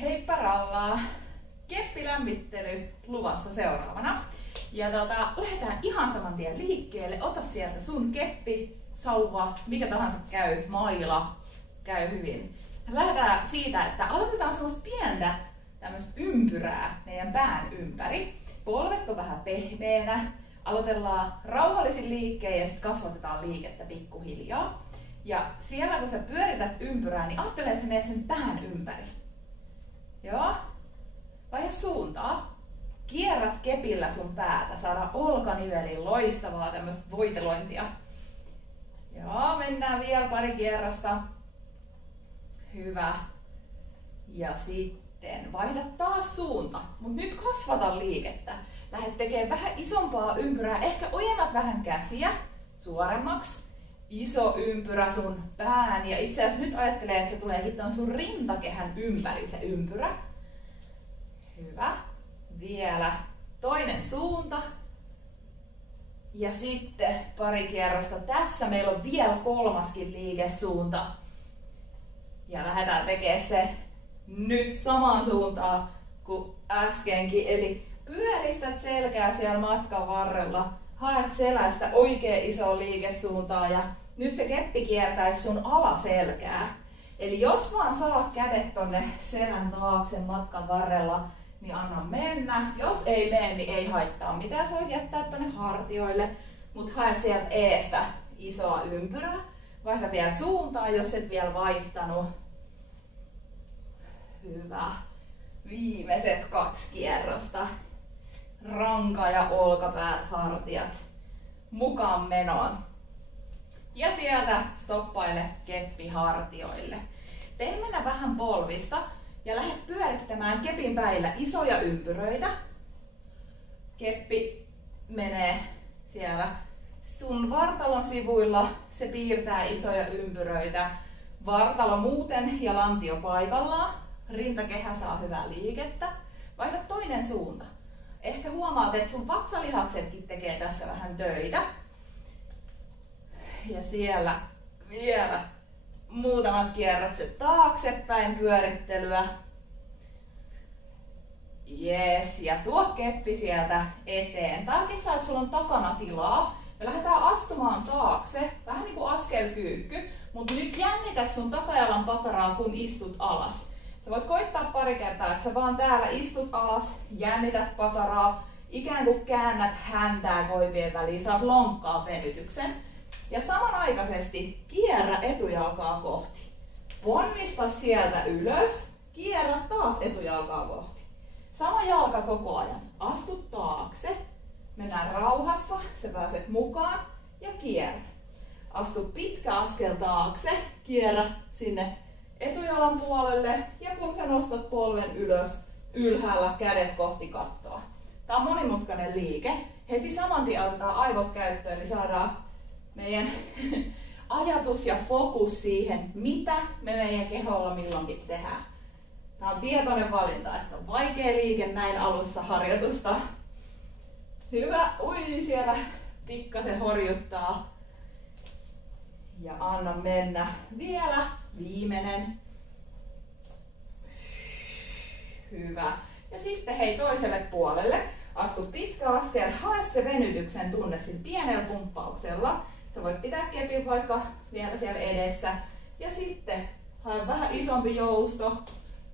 Heippa rallaa! Keppilämmittely luvassa seuraavana. Ja lähdetään ihan saman tien liikkeelle. Ota sieltä sun keppi, sauva, mikä tahansa käy, maila, käy hyvin. Lähdetään siitä, että aloitetaan semmoista pientä tämmöistä ympyrää meidän pään ympäri. Polvet on vähän pehmeänä. Aloitellaan rauhallisin liikkeen ja sitten kasvatetaan liikettä pikkuhiljaa. Ja siellä kun sä pyörität ympyrää, niin ajattele, että sä menet sen pään ympäri. Joo. Vaihda suuntaa. Kierrät kepillä sun päätä. Saadaan olkaniveliin loistavaa tämmöistä voitelointia. Joo, mennään vielä pari kierrosta. Hyvä. Ja sitten vaihda taas suunta. Mut nyt kasvata liikettä. Lähdet tekemään vähän isompaa ympyrää. Ehkä ojennat vähän käsiä suoremmaksi. Iso ympyrä sun pään. Ja itse asiassa nyt ajattelee, että se tuleekin tuon sun rintakehän ympäri se ympyrä. Hyvä. Vielä toinen suunta. Ja sitten pari kierrosta. Tässä meillä on vielä kolmaskin liikesuunta. Ja lähdetään tekemään se nyt samaan suuntaan kuin äskenkin. Eli pyöristät selkää siellä matkan varrella. Haet selästä oikein iso liikesuuntaa ja nyt se keppi kiertäisi sun alaselkää. Eli jos vaan saat kädet tonne selän taakse matkan varrella, niin anna mennä. Jos ei mene, niin ei haittaa mitään. Sä voit jättää tonne hartioille, mutta hae sieltä eestä isoa ympyrää. Vaihda vielä suuntaa, jos et vielä vaihtanut. Hyvä. Viimeiset 2 kierrosta. Ranka ja olkapäät, hartiat mukaan menoon. Ja sieltä stoppaile keppi hartioille. Tee mennä vähän polvista ja lähde pyörittämään kepin päillä isoja ympyröitä. Keppi menee siellä sun vartalon sivuilla. Se piirtää isoja ympyröitä. Vartalo muuten ja lantio paikallaan. Rintakehä saa hyvää liikettä. Vaihda toinen suunta. Ehkä huomaat, että sun vatsalihaksetkin tekee tässä vähän töitä. Ja siellä vielä muutamat kierrokset taaksepäin pyörittelyä. Yes, ja tuo keppi sieltä eteen. Tarkista, että sulla on takana tilaa. Me lähdetään astumaan taakse, vähän niin kuin askelkyykky, mutta nyt jännitä sun takajalan pakaraa, kun istut alas. Sä voit koittaa pari kertaa, että sä vaan täällä istut alas, jännität pakaraa, ikään kuin käännät häntää koipien väliin, saat lonkkaa venytyksen. Ja samanaikaisesti kierrä etujalkaa kohti. Ponnista sieltä ylös, kierrä taas etujalkaa kohti. Sama jalka koko ajan. Astu taakse, mennään rauhassa, sä pääset mukaan ja kierrä. Astu pitkä askel taakse, kierrä sinne etujalan puolelle ja kun sä nostat polven ylös, ylhäällä kädet kohti kattoa. Tää on monimutkainen liike. Heti saman tien otetaan aivot käyttöön, niin saadaan meidän ajatus ja fokus siihen, mitä me meidän keholla milloinkin tehdään. Tää on tietoinen valinta, että on vaikea liike näin alussa harjoitusta. Hyvä, ui siellä pikkasen horjuttaa. Ja anna mennä vielä. Viimeinen. Hyvä. Ja sitten hei toiselle puolelle. Astu pitkä askel. Hae se venytyksen tunne sillä pienellä pumppauksella. Sä voit pitää kepin vaikka vielä siellä edessä. Ja sitten hae vähän isompi jousto.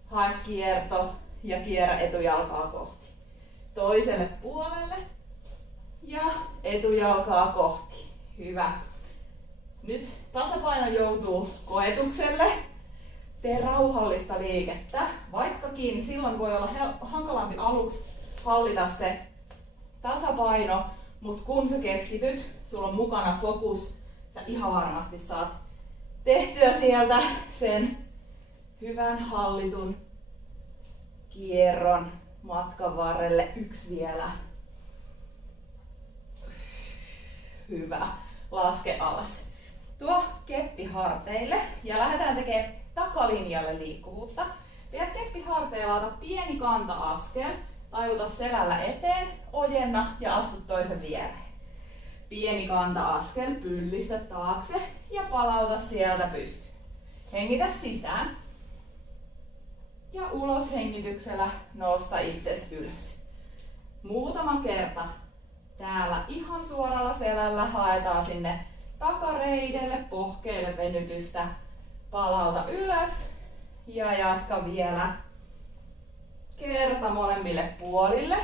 Hae kierto ja kierrä etujalkaa kohti. Toiselle puolelle. Ja etujalkaa kohti. Hyvä. Nyt tasapaino joutuu koetukselle. Tee rauhallista liikettä. Vaikkakin silloin voi olla hankalampi aluksi hallita se tasapaino, mutta kun sä keskityt, sulla on mukana fokus, sä ihan varmasti saat tehtyä sieltä sen hyvän hallitun kierron matkan varrelle. 1 vielä. Hyvä. Laske alas. Tuo keppi harteille ja lähdetään tekemään takalinjalle liikkuvuutta. Pidä keppi harteilla, ota pieni kanta-askel, taivuta selällä eteen, ojenna ja astu toisen viereen. Pieni kanta-askel, pyllistä taakse ja palauta sieltä pystyyn. Hengitä sisään. Ja ulos hengityksellä nosta itses ylös. Muutama kerta täällä ihan suoralla selällä haetaan sinne takareidelle, pohkeille venytystä. Palauta ylös ja jatka vielä kerta molemmille puolille.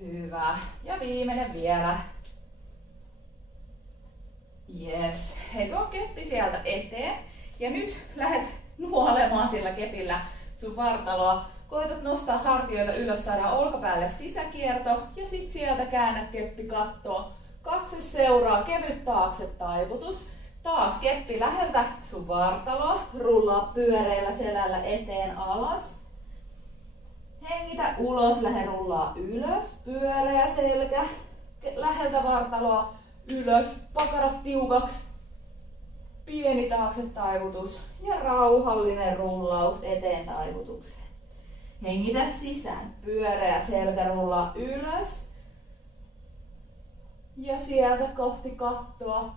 Hyvä. Ja viimeinen vielä. Yes. Hei, tuo keppi sieltä eteen. Ja nyt lähdet nuolemaan sillä kepillä sun vartaloa. Koetat nostaa hartioita ylös, saadaan olkapäälle sisäkierto. Ja sit sieltä käännä keppi kattoon. Katse seuraa, kevyt taakse taivutus. Taas keppi läheltä sun vartaloa. Rullaa pyöreällä selällä eteen alas. Hengitä ulos, lähde rullaa ylös. Pyöreä selkä. Läheltä vartaloa ylös. Pakarat tiukaksi. Pieni taakse taivutus. Ja rauhallinen rullaus eteen taivutukseen. Hengitä sisään. Pyöreä selkä rullaa ylös. Ja sieltä kohti kattoa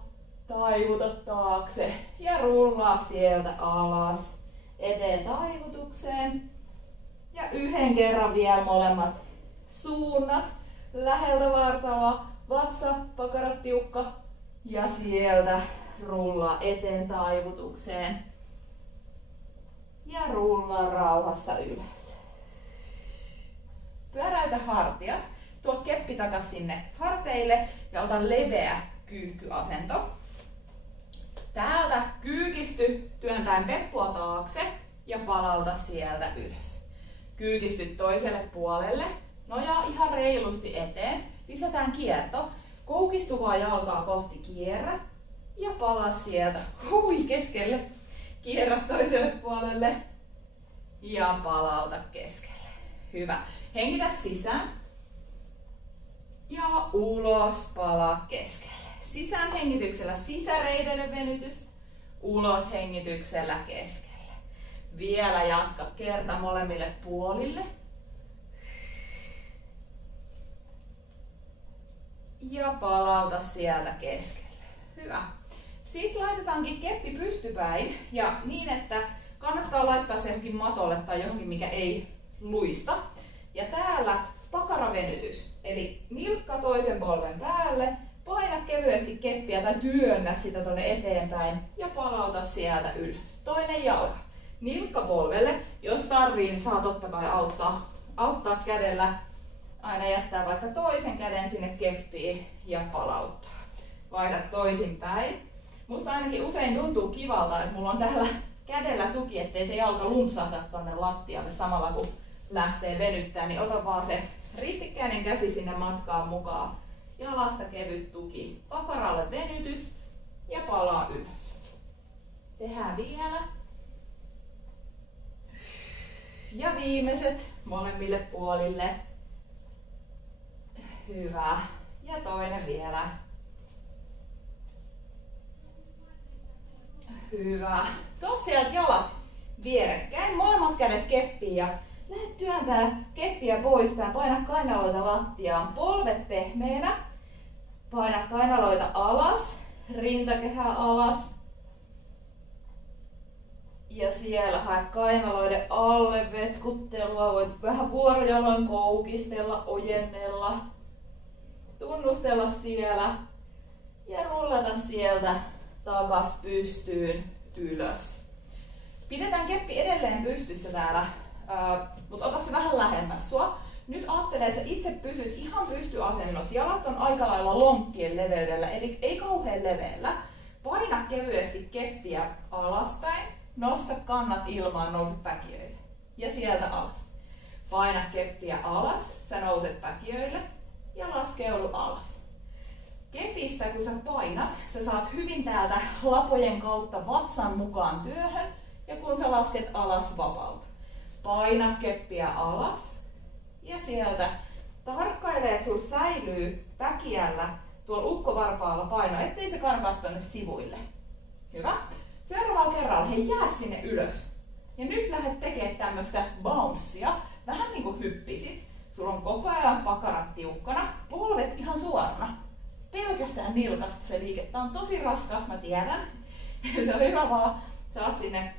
taivuta taakse ja rullaa sieltä alas eteen taivutukseen. Ja yhden kerran vielä molemmat suunnat läheltä vartaloa, vatsa, pakarat tiukka ja sieltä rullaa eteen taivutukseen. Ja rullaa rauhassa ylös. Pyöräytä hartiat. Tuo keppi takas sinne harteille ja ota leveä kyykkyasento. Täältä kyykisty työntäen peppua taakse ja palauta sieltä ylös. Kyykisty toiselle puolelle, nojaa ihan reilusti eteen, lisätään kierto. Koukistuvaa jalkaa kohti kierrä ja palaa sieltä keskelle. Kierrä toiselle puolelle ja palauta keskelle. Hyvä. Hengitä sisään. Ja ulos, palaa keskelle. Sisään hengityksellä sisäreidelle venytys. Ulos hengityksellä keskelle. Vielä jatka kerta molemmille puolille. Ja palauta sieltä keskelle. Hyvä. Sitten laitetaankin keppi pystypäin ja niin, että kannattaa laittaa se johonkin matolle tai johonkin, mikä ei luista. Ja täällä pakaravenytys, eli nilkka toisen polven päälle, paina kevyesti keppiä tai työnnä sitä tonne eteenpäin ja palauta sieltä ylös. Toinen jalka, nilkka polvelle, jos tarvii, niin saa totta kai auttaa kädellä, aina jättää vaikka toisen käden sinne keppiin ja palauttaa. Vaihda toisinpäin. Musta ainakin usein tuntuu kivalta, että mulla on täällä kädellä tuki, ettei se jalka lumpsahda tonne lattialle samalla kun lähtee venyttämään, niin ota vaan se ristikkäinen käsi sinne matkaan mukaan. Jalasta kevyt tuki. Pakaralle venytys ja palaa ylös. Tehdään vielä. Ja viimeiset molemmille puolille. Hyvä. Ja toinen vielä. Hyvä. Tuo sieltä jalat vierekkäin. Molemmat kädet keppiin ja lähde työntää keppiä poispäin. Paina kainaloita lattiaan. Polvet pehmeänä. Paina kainaloita alas. Rintakehä alas. Ja siellä hae kainaloiden alle vetkuttelua. Voit vähän vuorojaloin koukistella, ojennella. Tunnustella siellä. Ja rullata sieltä takas pystyyn ylös. Pidetään keppi edelleen pystyssä täällä, mutta ota se vähän lähemmäs sua. Nyt ajattele, että sä itse pysyt ihan pystyasennossa. Jalat on aika lailla lonkkien leveydellä, eli ei kauhean leveällä. Paina kevyesti keppiä alaspäin. Nosta kannat ilmaan, nouse päkiöille. Ja sieltä alas. Paina keppiä alas, sä nouset päkiöille ja laskeudu alas. Kepistä kun sä painat, sä saat hyvin täältä lapojen kautta vatsan mukaan työhön ja kun sä lasket alas vapauta. Paina keppiä alas ja sieltä tarkkaile, että sulla säilyy päkiällä tuolla ukkovarpaalla paino, ettei se karkaa tuonne sivuille. Hyvä. Seuraavalla kerralla hei jää sinne ylös. Ja nyt lähdet tekemään tämmöstä bouncea, vähän niin kuin hyppisit. Sulla on koko ajan pakarat tiukkana, polvet ihan suorana. Pelkästään nilkasta se liike. Tää on tosi raskas, mä tiedän. Se on hyvä vaan Saat sinne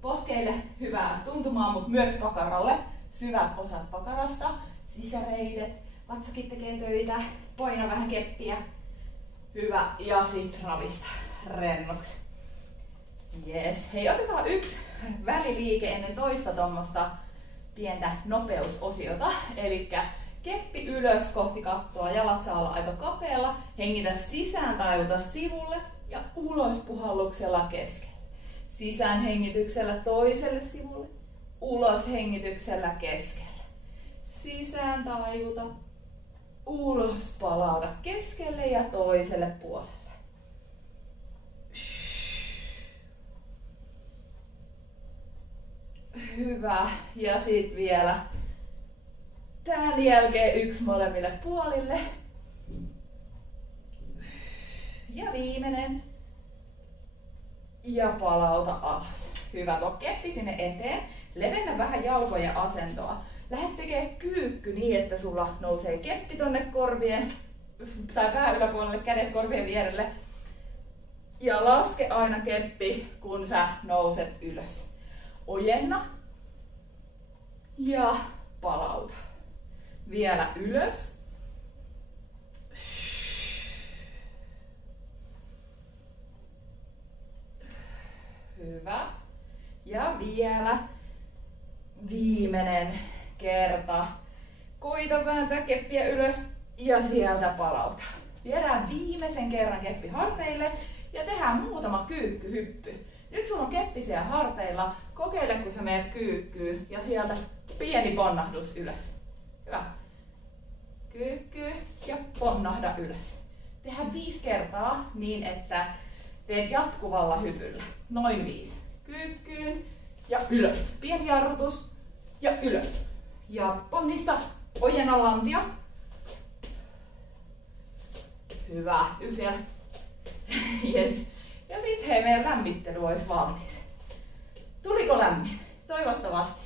pohkeille hyvää tuntumaa, mutta myös pakaralle. Syvät osat pakarasta, sisäreidet, vatsakin tekee töitä, paina vähän keppiä. Hyvä, ja sit ravista rennoksi. Yes. Hei, otetaan yksi väliliike ennen toista tommosta pientä nopeusosiota. Elikkä keppi ylös kohti kattoa, jalat saa olla aika kapealla. Hengitä sisään, taivuta sivulle ja ulos puhalluksella keskelle. Sisään hengityksellä toiselle sivulle, ulos hengityksellä keskelle. Sisään taivuta, ulos palauta keskelle ja toiselle puolelle. Hyvä. Ja sit vielä tämän jälkeen yksi molemmille puolille. Ja viimeinen. Ja palauta alas. Hyvä, tuo keppi sinne eteen. Levennä vähän jalkojen asentoa. Lähde tekemään kyykky niin, että sulla nousee keppi tonne korvien tai pää yläpuolelle, kädet korvien vierelle. Ja laske aina keppi, kun sä nouset ylös. Ojenna. Ja palauta. Vielä ylös. Hyvä. Ja vielä viimeinen kerta. Koita vääntää keppiä ylös ja sieltä palauta. Viedään viimeisen kerran keppi harteille ja tehdään muutama kyykkyhyppy. Nyt sulla on keppi siellä harteilla. Kokeile, kun sä menet kyykkyyn ja sieltä pieni ponnahdus ylös. Hyvä. Kyykky ja ponnahda ylös. Tehdään 5 kertaa niin, että teet jatkuvalla hypyllä. Noin 5. Kyykkyyn ja ylös. Pieni jarrutus ja ylös. Ja ponnista, ojenna lantio. Hyvä. Yksi vielä. Yes. Ja sitten hei, meidän lämmittely olisi valmis. Tuliko lämmin? Toivottavasti.